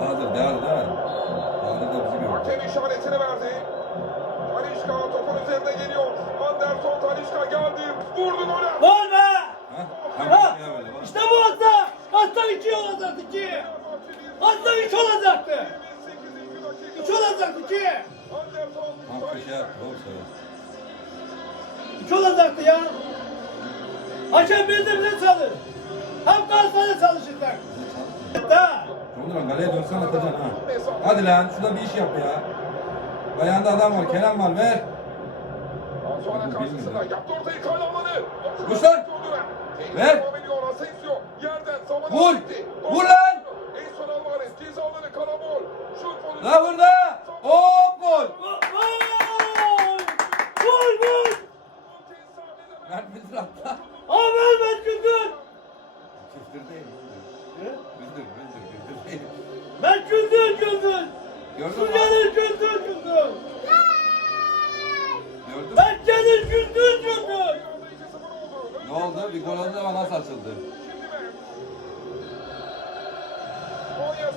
Bahadır değerli değil mi? Bahadır da bizi gördü. Hakem işaretini verdi. Talişka topun üzerine geliyor. Anderson Talişka geldi. Vurdu gole. Gol be! Ha? Ha! Bak. İşte bu hasta! Hasta iki olacaktı iki! Hasta üç olacaktı! 28. dakika. Üç olacaktı iki! Köşeye Talişka. attı. Doğru söylüyorsun. Üç olacaktı ya! Hakem bildi bize çalır! Hem Galatasaray'a çalışırlar! Kaleye dönsen atacaksın ha. Hadi lan şurada bir iş yap ya. Ayağında adam var. Kenan var ver. Antoine karşısında yaptı ortayı kaylanmadı. Vur lan. Ver. Vur. Vur lan. La burada. Hop gol. Gol! Gol gol! Mert Müdür attı. Abi ben güldüm! Küfür değil. Güldür, güldür, güldür değil. Ben güldüm güldüm! Gördün mü? Süryanın güldüm güldüm! Gördün mü? Ben senin güldüm güldüm! Ne oldu? Bir gol oldu ama nasıl açıldı?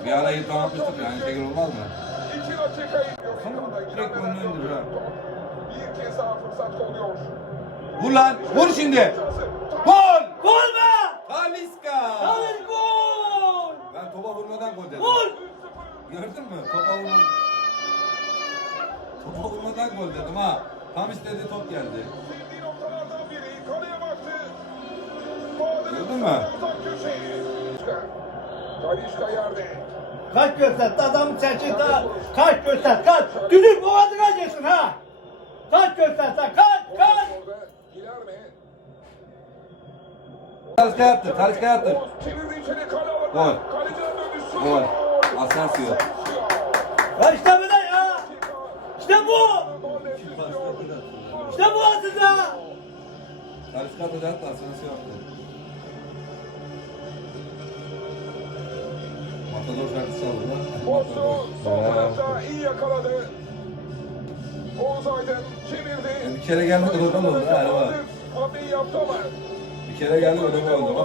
Bir ara iyi tanıtmıştık yani şekil olmaz mı? Tamam, direkt önüne indir ha. Bir kez daha fırsat oluyor. Vur lan! Vur şimdi! Gol! Gol be! Taliska! Gol! Ben topa vurmadan gol dedim. Gol! Gördün mü? Topa vurmadan... Topa vurmadan gol dedim ha. Tam istediği top geldi. Gördün mü? Kaç gösterdi adamı çekti daha. Kaç göster kaç. Düdük bu adı kaçırsın ha. Kaç göstersen kaç kaç. Çevirdi içeri kale alanına. Gol. Kaleciden döndü. Şut. Gol. Asensio. Ya işte bu ne ya. İşte bu. İşte bu aslında. Taliska atacaktı, Asensio yaptı. Matador şarkısı tarafta iyi yakaladı. Oğuz Aydın çevirdi. Bir kere geldi, gol oldu. Hamleyi yaptı ama Bir kere geldi, gol oldu.